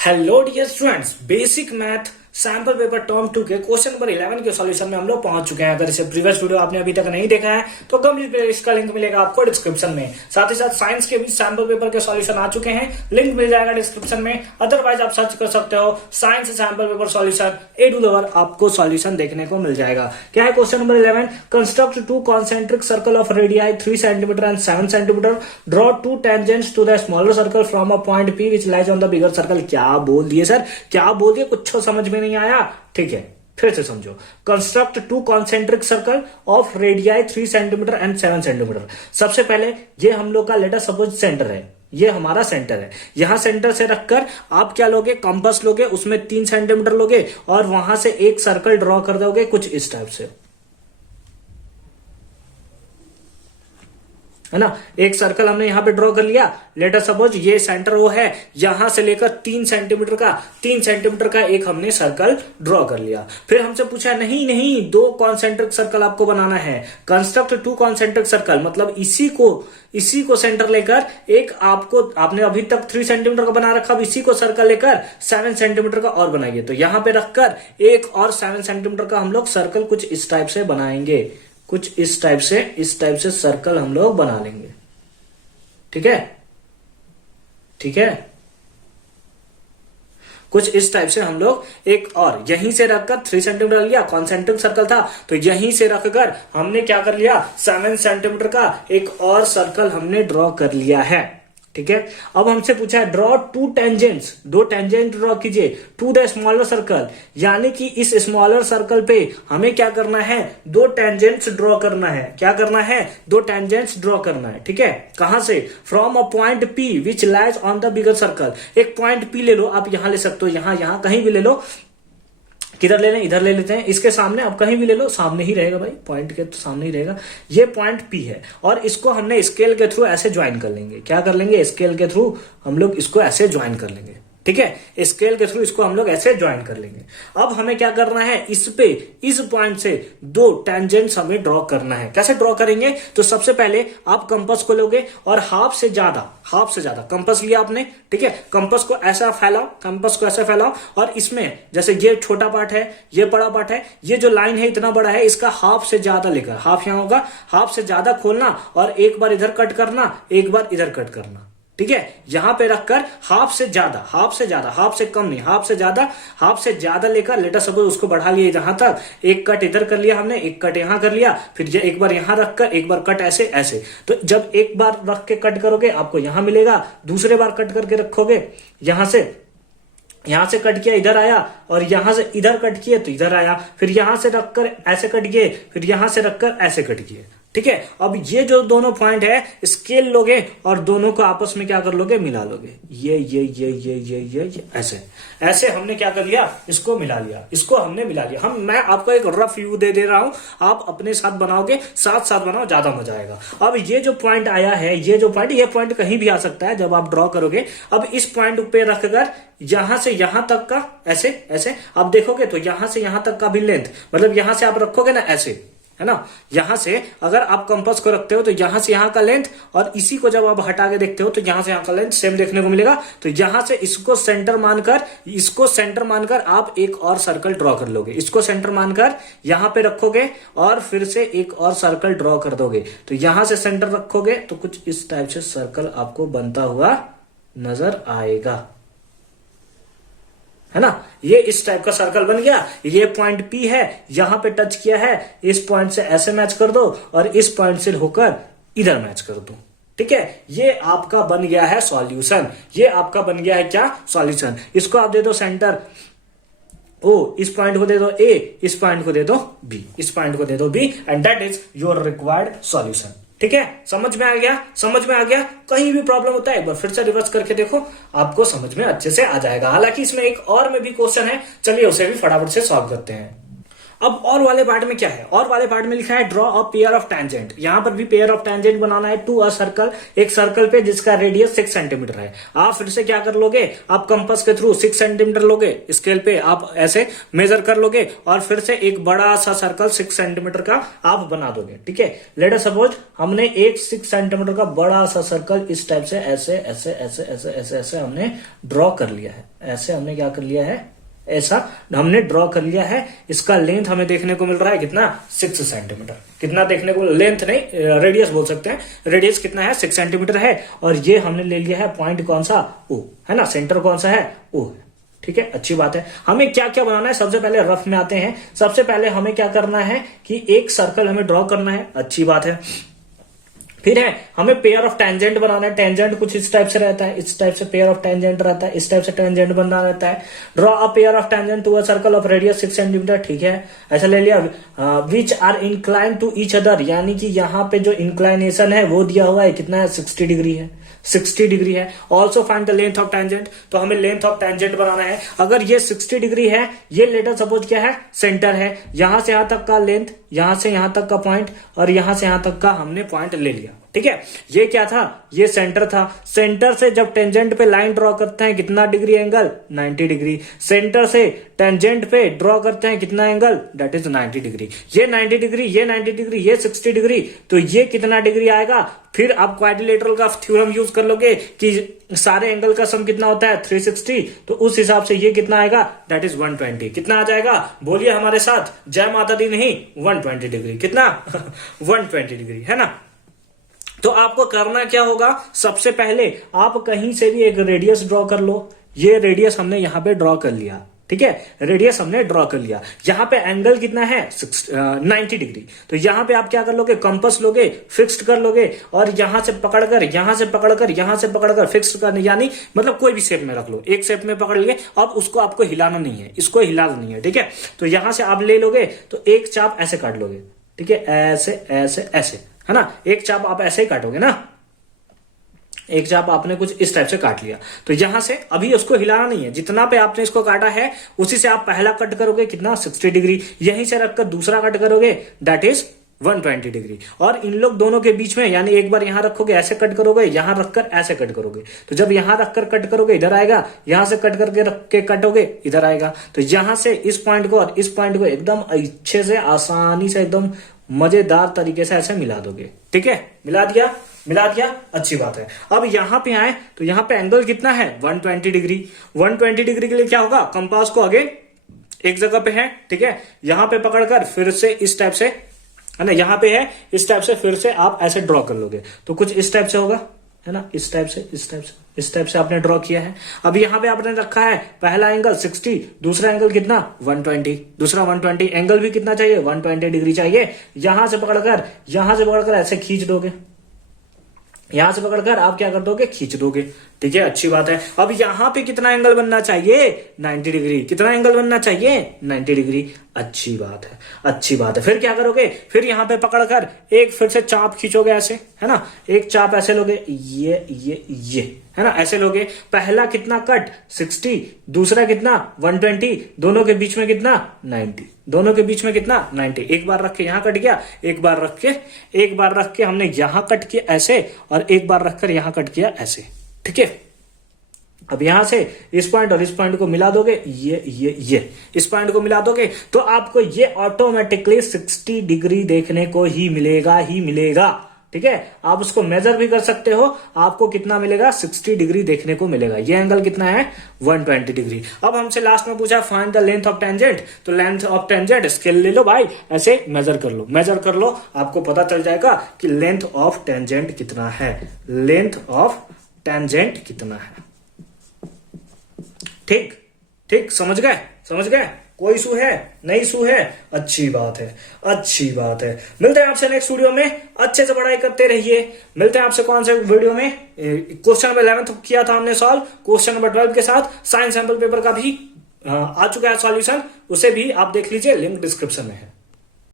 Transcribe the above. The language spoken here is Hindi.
Hello dear students, basic math sample paper term 2 के क्वेश्चन नंबर 11 के सॉल्यूशन में हम लोग पहुंच चुके हैं। अगर इसे प्रीवियस वीडियो आपने अभी तक नहीं देखा है तो कंप्लीट प्लेलिस्ट का लिंक मिलेगा आपको डिस्क्रिप्शन में। साथ ही साथ साइंस के भी सैंपल पेपर के सॉल्यूशन आ चुके हैं, लिंक मिल जाएगा डिस्क्रिप्शन में। अदरवाइज आप सर्च कर सकते हो science sample paper solution A to the power, आपको सॉल्यूशन देखने को मिल जाएगा। क्या है question number 11? Construct two concentric circle of radii 3 centimetre and 7 centimetre. Draw two tangents to the smaller circle from a point P which lies on the bigger circle. क्या बोल दिए सर, क्या बोल दिए? कुछ समझ में नहीं आया? ठीक है, फिर से समझो। Construct two concentric circle of radii 3 centimetre and 7 centimetre. सबसे पहले ये हम लोग का लेट अस सपोज सेंटर है, ये हमारा सेंटर है। यहां सेंटर से रखकर आप क्या लोगे? कंपास लोगे, उसमें 3 सेंटीमीटर लोगे और वहां से एक सर्कल ड्रॉ कर दोगे कुछ इस टाइप से, है ना। एक सर्कल हमने यहां पे ड्रॉ कर लिया। लेट अस सपोज ये सेंटर वो है, यहां से लेकर 3 सेंटीमीटर का एक हमने सर्कल ड्रॉ कर लिया। फिर हमसे पूछा नहीं 2 कॉन्सेंट्रिक सर्कल आपको बनाना है। कंस्ट्रक्ट 2 कॉन्सेंट्रिक सर्कल मतलब इसी को सेंटर लेकर एक आपने अभी तक 3 सेंटीमीटर का बना रखा, अब इसी को सर्कल लेकर 7 सेंटीमीटर का और बनाइए। तो यहां पे रखकर एक और 7 सेंटीमीटर का हम लोग सर्कल कुछ इस टाइप से बनाएंगे, कुछ इस टाइप से सर्कल हम लोग बना लेंगे। ठीक है, कुछ इस टाइप से हम लोग एक और यहीं से रखकर 3 सेंटीमीटर लिया, कॉन्सेंट्रिक सर्कल था तो यहीं से रखकर हमने क्या कर लिया? 7 सेंटीमीटर का एक और सर्कल हमने ड्रॉ कर लिया है। ठीक है, अब हमसे पूछा है ड्रॉ 2 टेंजेंट्स, 2 टेंजेंट ड्रॉ कीजिए टू द स्मॉलर सर्कल। यानी कि इस स्मॉलर सर्कल पे हमें क्या करना है? 2 टेंजेंट्स ड्रॉ करना है। क्या करना है? 2 टेंजेंट्स ड्रॉ करना है। ठीक है, कहां से? From a point P which lies on the bigger circle. एक पॉइंट P ले लो, आप यहां ले सकते हो, यहां कहीं भी ले लो। किधर ले लें? इधर ले लेते हैं, इसके सामने आप कहीं भी ले लो, सामने ही रहेगा भाई, पॉइंट के तो सामने ही रहेगा। ये पॉइंट P है और इसको हमने स्केल के थ्रू ऐसे ज्वाइन कर लेंगे। क्या कर लेंगे? स्केल के थ्रू हम लोग इसको ऐसे ज्वाइन कर लेंगे। ठीक है, स्केल के थ्रू इसको हम लोग ऐसे ज्वाइन कर लेंगे। अब हमें क्या करना है? इस पॉइंट से 2 टेंजेंट्स हमें ड्रॉ करना है। कैसे ड्रॉ करेंगे? तो सबसे पहले आप कंपास को लोगे और हाफ से ज्यादा कंपास लिया आपने। ठीक है, कंपास को ऐसा फैलाओ और इसमें जैसे ये छोटा पार्ट है, ये बड़ा पार्ट है, ये जो लाइन है इतना बड़ा है, इसका हाफ से ज्यादा लेकर, हाफ यहां होगा, हाफ से ज्यादा खोलना और एक बार इधर कट करना, एक बार इधर कट करना। ठीक है, यहां पे रखकर हाफ से कम नहीं, हाफ से ज्यादा लेकर लेट अस सपोज उसको बढ़ा लिए जहां तक, एक कट इधर कर लिया हमने, एक कट यहां कर लिया, फिर एक बार यहां रखकर एक बार कट ऐसे। तो जब एक बार रख के कट करोगे आपको यहां मिलेगा, दूसरे बार कट करके रखोगे, यहां से कट किया इधर आया और यहां से इधर कट किए तो इधर आया, फिर यहां से रखकर ऐसे कट किए, फिर यहां से रखकर ऐसे कट किए। ठीक है, अब ये जो दोनों पॉइंट है स्केल लोगे और दोनों को आपस में क्या कर लोगे? मिला लोगे। ये ऐसे हमने क्या कर लिया? इसको मिला लिया। मैं आपको एक रफ व्यू दे रहा हूं, आप अपने साथ बनाओगे, साथ बनाओ, ज्यादा मजा आएगा। अब ये जो पॉइंट आया है, ये पॉइंट कहीं भी आ सकता है जब आप ड्रॉ करोगे। अब इस पॉइंट पे रखकर यहां से यहां तक का ऐसे आप देखोगे तो यहां से यहां तक का भी लेंथ, मतलब यहां से आप रखोगे ना ऐसे, है ना। यहां से अगर आप कंपास को रखते हो तो यहां से यहां का लेंथ, और इसी को जब आप हटा के देखते हो तो यहां से यहां का लेंथ सेम देखने को मिलेगा। तो यहां से इसको सेंटर मानकर आप एक और सर्कल ड्रॉ कर लोगे। इसको सेंटर मानकर यहां पे रखोगे और फिर से एक और सर्कल ड्रॉ कर दोगे। तो यहां से सेंटर रखोगे तो कुछ इस टाइप से सर्कल आपको बनता हुआ नजर आएगा, है ना। ये इस टाइप का सर्कल बन गया। ये पॉइंट P है, यहां पे टच किया है, इस पॉइंट से ऐसे मैच कर दो और इस पॉइंट से होकर इधर मैच कर दो। ठीक है, ये आपका बन गया है सॉल्यूशन। क्या? सॉल्यूशन। इसको आप दे दो सेंटर O, इस पॉइंट को दे दो A, इस पॉइंट को दे दो B, and that is your required solution. ठीक है, समझ में आ गया। कहीं भी प्रॉब्लम होता है एक बार फिर से रिवर्स करके देखो, आपको समझ में अच्छे से आ जाएगा। हालांकि इसमें एक और में भी क्वेश्चन है, चलिए उसे भी फटाफट से सॉल्व करते हैं। अब और वाले पार्ट में क्या है, और वाले पार्ट में लिखा है draw a pair of tangent. यहां पर भी पेयर ऑफ टेंजेंट बनाना है टू अ सर्कल, एक सर्कल पे जिसका रेडियस 6 सेंटीमीटर है। आप फिर से क्या कर लोगे, आप कंपास के थ्रू 6 सेंटीमीटर लोगे, स्केल पे आप ऐसे मेजर कर लोगे और फिर से एक बड़ा सा सर्कल 6 सेंटीमीटर का आप बना दोगे। ठीक है, लेट अस सपोज हमने एक 6 सेंटीमीटर का बड़ा सा सर्कल इस टाइप से ऐसे ऐसे ऐसे ऐसे ऐसे ऐसे हमने ड्रॉ कर लिया है। ऐसे हमने क्या कर लिया है, ऐसा हमने ड्रॉ कर लिया है। इसका लेंथ हमें देखने को मिल रहा है कितना, 6 सेंटीमीटर। कितना देखने को, लेंथ नहीं, रेडियस बोल सकते हैं। रेडियस कितना है, 6 सेंटीमीटर है। और ये हमने ले लिया है पॉइंट कौन सा, ओ है ना, सेंटर कौन सा है, ओ है। ठीक है, अच्छी बात है। हमें क्या क्या बनाना है, सबसे पहले रफ में आते हैं। सबसे पहले हमें क्या करना है कि एक सर्कल हमें ड्रॉ करना है, अच्छी बात है। फिर है हमें पेयर ऑफ टेंजेंट बनाना है। टेंजेंट कुछ इस टाइप से रहता है, इस टाइप से पेयर ऑफ टेंजेंट रहता है, इस टाइप से टेंजेंट बनना रहता है। Draw a pair of tangent to a circle of radius 6 centimetre. ठीक है, ऐसा ले लिया। Which are incline to each other, यानी कि यहाँ पे जो इंक्लाइनेशन है वो दिया हुआ है कितना है, 60 डिग्री है, 60 डिग्री है। Also find the length of tangent, तो हमें लेंथ ऑफ टेंजेंट बनाना है। अगर ये 60 डिग्री है, ये लेटर सपोज क्या है, सेंटर है, यहां से यहां तक का लेंथ, यहां से यहां तक का पॉइंट और यहां से यहां तक का हमने पॉइंट ले लिया। ठीक है, ये क्या था, ये सेंटर था। सेंटर से जब टेंजेंट पे लाइन ड्रॉ करते हैं कितना डिग्री एंगल, 90 डिग्री। सेंटर से टेंजेंट पे ड्रॉ करते हैं कितना एंगल, दैट इज 90 डिग्री। ये 90 डिग्री, ये 90 डिग्री, ये 60 डिग्री, तो ये कितना डिग्री आएगा। फिर आप क्वाड्रिलेटरल का थ्योरम यूज कर लोगे कि सारे एंगल का सम कितना होता है, 360, तो उस हिसाब से ये कितना आएगा, दैट इज 120। कितना आ जाएगा, बोलिए हमारे साथ, जय माता दी नहीं, 120 डिग्री। कितना 120 डिग्री, है ना। तो आपको करना क्या होगा, सबसे पहले आप कहीं से भी एक रेडियस ड्रॉ कर लो। ये रेडियस हमने यहां पे ड्रॉ कर लिया। ठीक है, रेडियस हमने ड्रॉ कर लिया। यहां पे एंगल कितना है, 90 डिग्री। तो यहां पे आप क्या कर लोगे, कंपास लोगे, फिक्स्ड कर लोगे और यहां से पकड़कर, यहां से पकड़कर, यहां से पकड़कर फिक्स करने, यानी मतलब कोई भी शेप में रख लो, एक शेप में पकड़ लिए और उसको आपको हिलाना नहीं है, इसको हिलाना नहीं है। ठीक है, तो यहां से आप ले लोगे तो एक चाप ऐसे काट लोगे। ठीक है, ऐसे ऐसे ऐसे, है ना, एक चाप आप ऐसे ही काटोगे ना, एक चाप आपने कुछ इस टाइप से काट लिया। तो यहां से अभी उसको हिलाना नहीं है, जितना पे आपने इसको काटा है उसी से आप पहला कट करोगे कितना, 60 डिग्री। यहीं से रखकर दूसरा कट करोगे, दैट इज 120 डिग्री। और इन लोग दोनों के बीच में, यानी एक बार यहां रखोगे ऐसे कट करोगे, यहां रखकर ऐसे कट करोगे। तो जब यहां रखकर कट करोगे इधर आएगा, यहां से कट करके रख के कटोगे इधर आएगा। तो यहां से इस पॉइंट को और इस पॉइंट को एकदम अच्छे से, आसानी से, एकदम मजेदार तरीके से ऐसे मिला दोगे। ठीक है, मिला दिया, मिला दिया, अच्छी बात है। अब यहां पे आए तो यहां पे एंगल कितना है, 120 डिग्री। 120 डिग्री के लिए क्या होगा, कंपास को अगेन एक जगह पे है। ठीक है, यहां पे पकड़कर फिर से इस टाइप से, है ना, यहां पे है, इस टाइप से फिर से आप ऐसे ड्रॉ कर लोगे तो कुछ इस टाइप से होगा, है ना, इस टाइप से, इस टाइप से, इस टाइप से आपने ड्रॉ किया है। अब यहां पे आपने रखा है पहला एंगल 60, दूसरा एंगल कितना, 120, दूसरा 120, एंगल भी कितना चाहिए, 120 डिग्री चाहिए। यहां से पकड़कर ऐसे खींच दोगे, यहां से पकड़कर आप क्या कर दोगे, खींच दोगे। ठीक है, अच्छी बात है। अब यहां पे कितना एंगल बनना चाहिए, 90 डिग्री। कितना एंगल बनना चाहिए, 90 डिग्री। अच्छी बात है, अच्छी बात है। फिर क्या करोगे, फिर यहां पे पकड़कर एक फिर से चाप खींचोगे ऐसे, है ना, एक चाप ऐसे लोगे, ये है ना, ऐसे लोगे। पहला कितना कट, 60, दूसरा कितना, 120, दोनों के बीच में कितना, 90, दोनों के बीच में कितना, 90। एक बार रख के यहां कट गया, एक बार रख के हमने यहां कट किया ऐसे, और एक बार रखकर यहां कट किया ऐसे। ठीक है, अब यहां से इस पॉइंट और इस पॉइंट को मिला दोगे, ये इस पॉइंट को मिला दोगे तो आपको ये ऑटोमेटिकली 60 डिग्री देखने को ही मिलेगा। ठीक है, आप उसको मेजर भी कर सकते हो, आपको कितना मिलेगा, 60 डिग्री देखने को मिलेगा। ये एंगल कितना है, 120 डिग्री। अब हमसे लास्ट में पूछा find the length of tangent, तो लेंथ ऑफ टेंजेंट स्केल ले लो भाई, ऐसे मेजर कर लो, आपको पता चल जाएगा कि लेंथ ऑफ टेंजेंट कितना है, लेंथ ऑफ टेंजेंट कितना है। ठीक, समझ गए, कोई इशू है, नहीं इशू है, अच्छी बात है। मिलते हैं आपसे नेक्स्ट वीडियो में, अच्छे से पढ़ाई करते रहिए। मिलते हैं आपसे कौन से वीडियो में, क्वेश्चन नंबर 11 किया था हमने सॉल्व, क्वेश्चन नंबर 12 के साथ साइंस सैंपल पेपर का भी आ चुका है सॉल्यूशन, उसे भी आप देख लीजिए, लिंक डिस्क्रिप्शन में है।